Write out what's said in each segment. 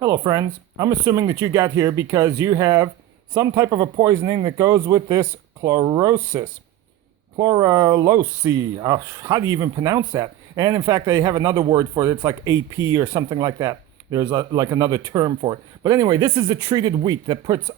Hello friends, I'm assuming that you got here because you have some type of a poisoning that goes with this chlorosis. Chloralose, how do you even pronounce that? And in fact, they have another word for it, it's like AP or something like that. There's like another term for it. But anyway, this is a treated wheat that puts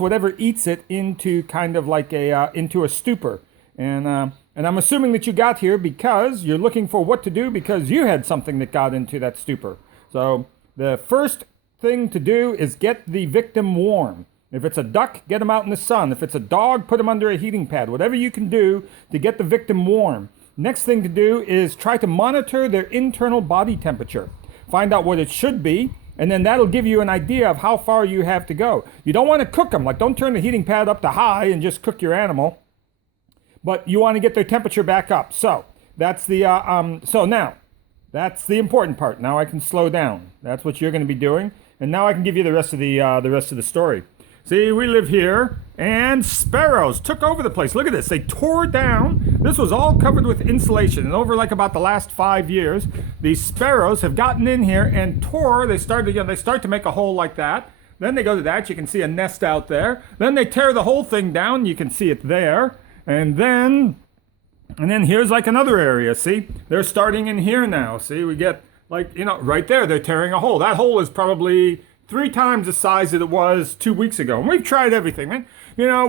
whatever eats it into kind of like into a stupor. And I'm assuming that you got here because you're looking for what to do because you had something that got into that stupor. So the first thing to do is get the victim warm. If it's a duck, get them out in the sun. If it's a dog, put them under a heating pad. Whatever you can do to get the victim warm. Next thing to do is try to monitor their internal body temperature. Find out what it should be, and then that'll give you an idea of how far you have to go. You don't want to cook them. Like, don't turn the heating pad up to high and just cook your animal. But you want to get their temperature back up. So that's the now that's the important part. Now I can slow down. That's what you're going to be doing, and now I can give you the rest of the story. See, we live here, and sparrows took over the place. Look at this. They tore down. This was all covered with insulation, and over like about the last 5 years, these sparrows have gotten in here and tore. They start to make a hole like that. Then they go to that. You can see a nest out there. Then they tear the whole thing down. You can see it there. And then here's like another area. See, they're starting in here now. See, we get like, right there, they're tearing a hole. That hole is probably 3 times the size that it was 2 weeks ago. And we've tried everything, man.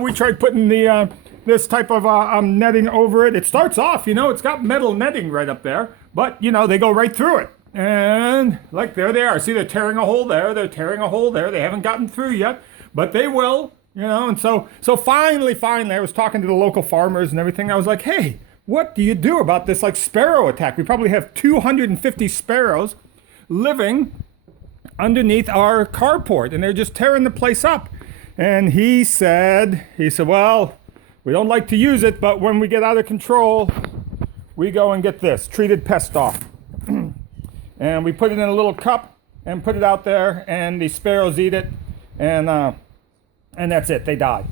We tried putting this type of netting over it. It starts off, it's got metal netting right up there, but they go right through it. And like there they are. See, they're tearing a hole there. They're tearing a hole there. They haven't gotten through yet, but they will. And so finally, I was talking to the local farmers and everything. I was like, hey, what do you do about this like sparrow attack? We probably have 250 sparrows living underneath our carport, and they're just tearing the place up. And he said, well, we don't like to use it, but when we get out of control, we go and get this treated pest off. And we put it in a little cup and put it out there, and the sparrows eat it, and that's it. They die.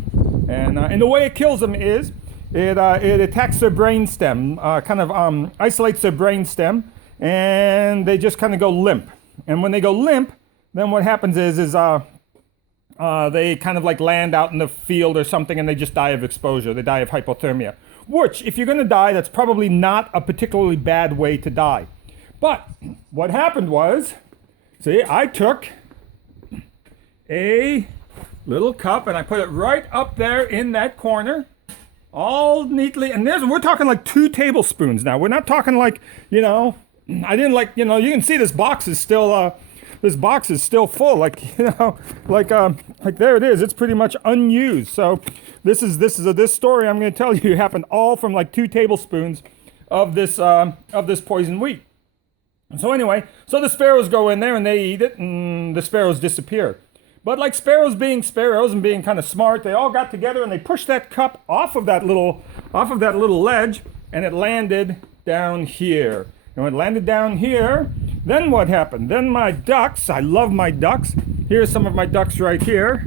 And the way it kills them is it attacks their brain stem, isolates their brain stem, and they just kind of go limp. And when they go limp, then what happens is they kind of like land out in the field or something, and they just die of exposure. They die of hypothermia. Which, if you're going to die, that's probably not a particularly bad way to die. But what happened was, see, I took a little cup and I put it right up there in that corner, all neatly. And we're talking like 2 tablespoons now. We're not talking like, I didn't like, you can see this box is still full. Like, like there it is. It's pretty much unused. So this story I'm going to tell you happened all from like 2 tablespoons of this poison wheat. So anyway, so the sparrows go in there and they eat it, and the sparrows disappear. But like sparrows being sparrows and being kind of smart, they all got together and they pushed that cup off of that little ledge, and it landed down here. And when it landed down here, then what happened? Then my ducks, I love my ducks. Here's some of my ducks right here.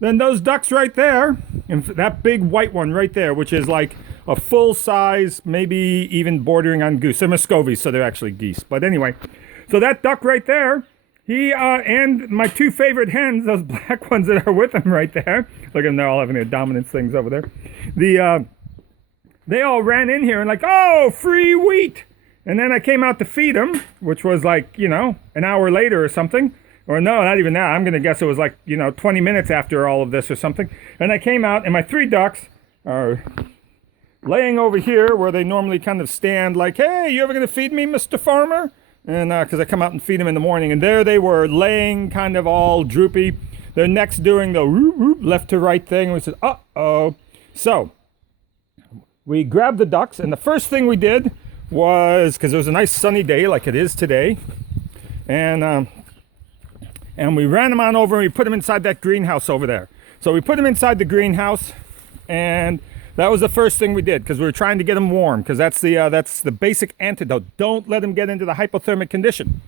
Then those ducks right there, and that big white one right there, which is like a full size, maybe even bordering on goose. They're Muscovies, so they're actually geese. But anyway, so that duck right there, he and my 2 favorite hens, those black ones that are with him right there. Look at them, they're all having their dominance things over there. They all ran in here and like, oh, free wheat. And then I came out to feed them, which was like, an hour later or something. Or no, not even that. I'm going to guess it was like, 20 minutes after all of this or something. And I came out and my 3 ducks are laying over here where they normally kind of stand like, hey, you ever going to feed me, Mr. Farmer? And because I come out and feed them in the morning. And there they were laying kind of all droopy. Their necks doing the whoop, whoop, left to right thing. And we said, uh-oh. So we grabbed the ducks, and the first thing we did was, because it was a nice sunny day like it is today, and we ran them on over and we put them inside that greenhouse over there. So we put them inside the greenhouse, and that was the first thing we did, because we were trying to get them warm, because that's the basic antidote. Don't let them get into the hypothermic condition.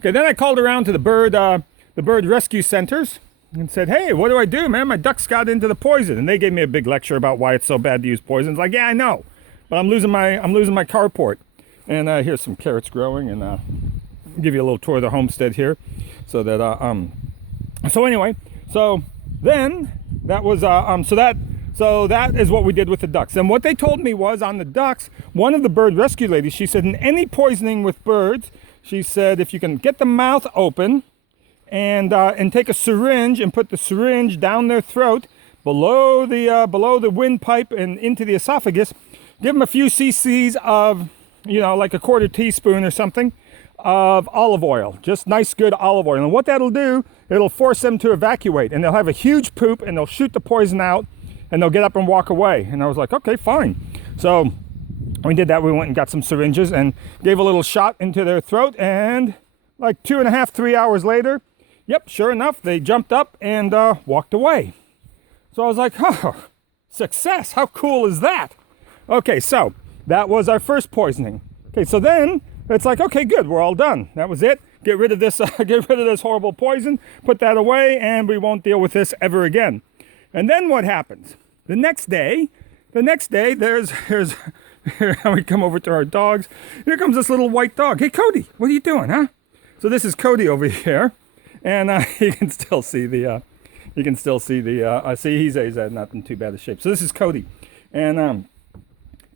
Okay, then I called around to the bird rescue centers and said, hey, what do I do, man? My ducks got into the poison. And they gave me a big lecture about why it's so bad to use poison. It's like, yeah, I know, but I'm losing my carport. And here's some carrots growing, and give you a little tour of the homestead here, so that so anyway, so then that was so that is what we did with the ducks. And what they told me was, on the ducks, one of the bird rescue ladies, she said, in any poisoning with birds, she said, if you can get the mouth open and take a syringe and put the syringe down their throat below the windpipe and into the esophagus, give them a few cc's of, like a quarter teaspoon or something of olive oil, just nice good olive oil. And what that'll do, it'll force them to evacuate, and they'll have a huge poop, and they'll shoot the poison out, and they'll get up and walk away. And I was like, okay, fine. So we did that. We went and got some syringes and gave a little shot into their throat, and like 2.5, 3 hours later, yep, sure enough, they jumped up and walked away. So I was like, oh, success, how cool is that? Okay, so that was our first poisoning. Okay, so then it's like, okay, good, we're all done. That was it. Get rid of this horrible poison, put that away, and we won't deal with this ever again. And then what happens? The next day, here's we come over to our dogs. Here comes this little white dog. Hey, Cody, what are you doing, huh? So this is Cody over here, and you can still see the, see he's not in too bad a shape. So this is Cody, and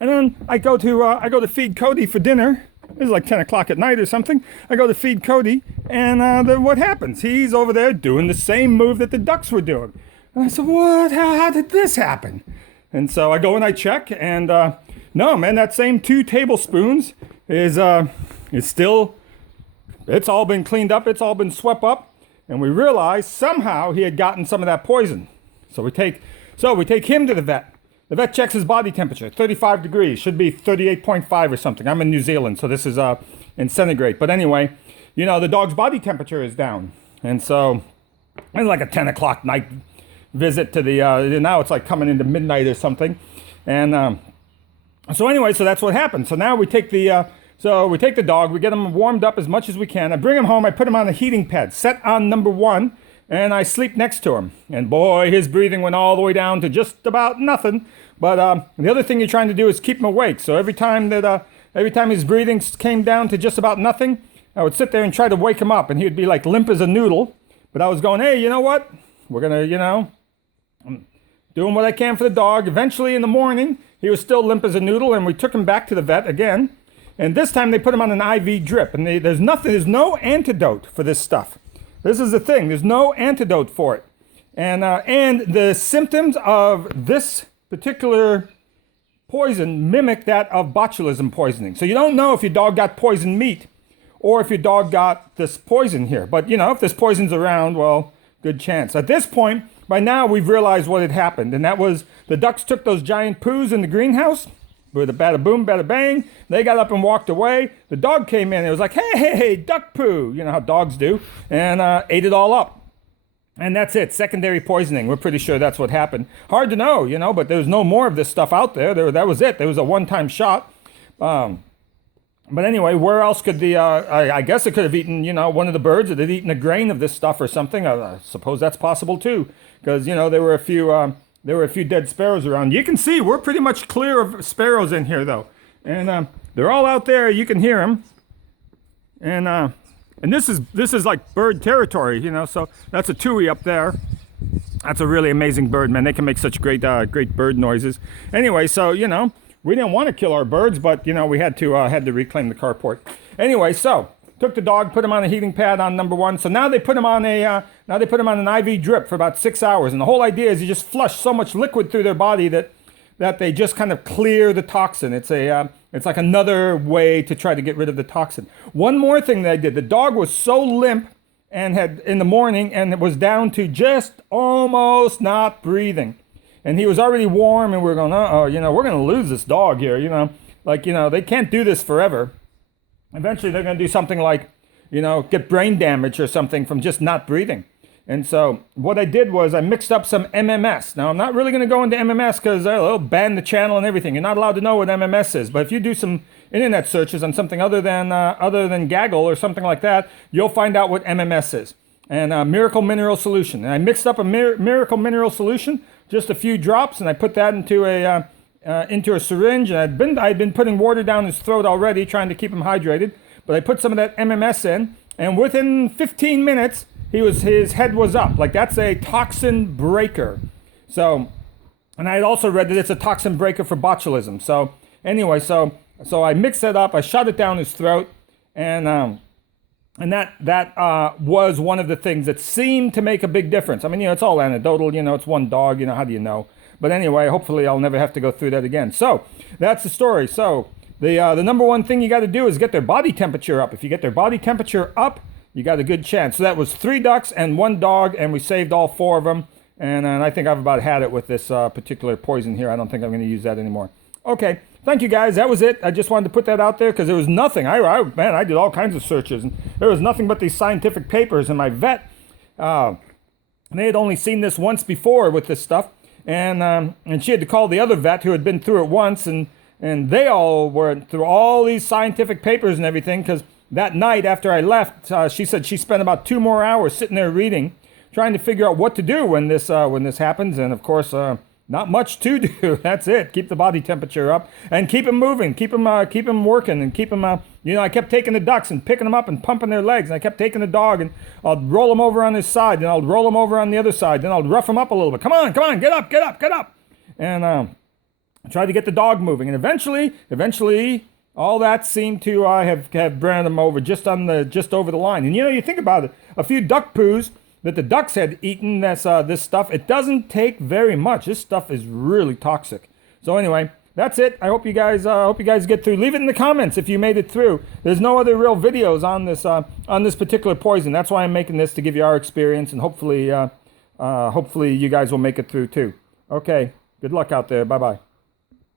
then I go to feed Cody for dinner. This is like 10 o'clock at night or something. I go to feed Cody, and then what happens? He's over there doing the same move that the ducks were doing. And I said, what? How did this happen? And so I go and I check, and no, man, that same 2 tablespoons is still, it's all been cleaned up, it's all been swept up, and we realized somehow he had gotten some of that poison. So we take him to the vet. The vet checks his body temperature, 35 degrees, should be 38.5 or something. I'm in New Zealand, so this is in centigrade. But anyway, the dog's body temperature is down. And so it's like a 10 o'clock night visit to the, now it's like coming into midnight or something. And so anyway, so that's what happened. So now we take the dog, we get him warmed up as much as we can. I bring him home, I put him on a heating pad, set on number 1, and I sleep next to him. And boy, his breathing went all the way down to just about nothing. But the other thing you're trying to do is keep him awake. So every time his breathing came down to just about nothing, I would sit there and try to wake him up, and he would be like limp as a noodle. But I was going, hey, you know what? We're gonna, I'm doing what I can for the dog. Eventually in the morning, he was still limp as a noodle, and we took him back to the vet again. And this time they put him on an IV drip, and there's no antidote for this stuff. This is the thing. There's no antidote for it. And the symptoms of this particular poison mimic that of botulism poisoning. So you don't know if your dog got poisoned meat or if your dog got this poison here. But, if this poison's around, well, good chance. At this point, by now, we've realized what had happened. And that was the ducks took those giant poos in the greenhouse with a bada boom, bada bang. They got up and walked away. The dog came in. It was like, hey, duck poo. You know how dogs do. And ate it all up. And that's it. Secondary poisoning. We're pretty sure that's what happened. Hard to know, but there's no more of this stuff out there. That was it. There was a one-time shot. But anyway, where else could I guess it could have eaten, one of the birds. It had eaten a grain of this stuff or something. I suppose that's possible too. Because, there were a few dead sparrows around. You can see we're pretty much clear of sparrows in here, though. And they're all out there. You can hear them. And this is like bird territory, so that's a tui up there. That's a really amazing bird, man. They can make such great bird noises. Anyway, so, we didn't want to kill our birds, but, we had to reclaim the carport. Anyway, so took the dog, put him on a heating pad on number 1. So now they put him on an IV drip for about 6 hours. And the whole idea is you just flush so much liquid through their body that they just kind of clear the toxin. It's like another way to try to get rid of the toxin. One more thing that I did, the dog was so limp and had in the morning, and it was down to just almost not breathing. And he was already warm, and we were going, we're going to lose this dog here, they can't do this forever. Eventually they're going to do something like, get brain damage or something from just not breathing. And so what I did was I mixed up some MMS. Now, I'm not really going to go into MMS because they'll ban the channel and everything. You're not allowed to know what MMS is. But if you do some internet searches on something other than Gaggle or something like that, you'll find out what MMS is. And Miracle Mineral Solution. And I mixed up a Miracle Mineral Solution, just a few drops, and I put that into a syringe. And I'd been putting water down his throat already, trying to keep him hydrated. but I put some of that MMS in, and within 15 minutes, his head was up. Like, that's a toxin breaker. So, and I had also read that it's a toxin breaker for botulism. So anyway, so I mixed it up, I shot it down his throat, and that was one of the things that seemed to make a big difference. I mean, it's all anecdotal, it's one dog, how do you know? But anyway, hopefully I'll never have to go through that again. So that's the story. So the number one thing you got to do is get their body temperature up. If you get their body temperature up, you got a good chance. So that was 3 ducks and 1 dog, and we saved all 4 of them. And I think I've about had it with this particular poison here. I don't think I'm going to use that anymore. Okay, thank you guys. That was it. I just wanted to put that out there because there was nothing. I did all kinds of searches, and there was nothing but these scientific papers. And my vet, they had only seen this once before with this stuff, and she had to call the other vet who had been through it once, and they all were through all these scientific papers and everything, because that night after I left, she said she spent about 2 more hours sitting there reading, trying to figure out what to do when this happens. And of course, not much to do. That's it. Keep the body temperature up and keep them moving. Keep them working, and keep them. I kept taking the ducks and picking them up and pumping their legs. And I kept taking the dog, and I'll roll them over on his side, and I'll roll him over on the other side. Then I'll rough him up a little bit. Come on, get up. And I tried to get the dog moving. And eventually, all that seemed to have brought him over just over the line. And you think about it, a few duck poos that the ducks had eaten this stuff, it doesn't take very much. This stuff is really toxic. So anyway, that's it. I hope you guys get through. Leave it in the comments if you made it through. There's no other real videos on this particular poison. That's why I'm making this, to give you our experience, and hopefully you guys will make it through too. Okay, good luck out there. Bye-bye.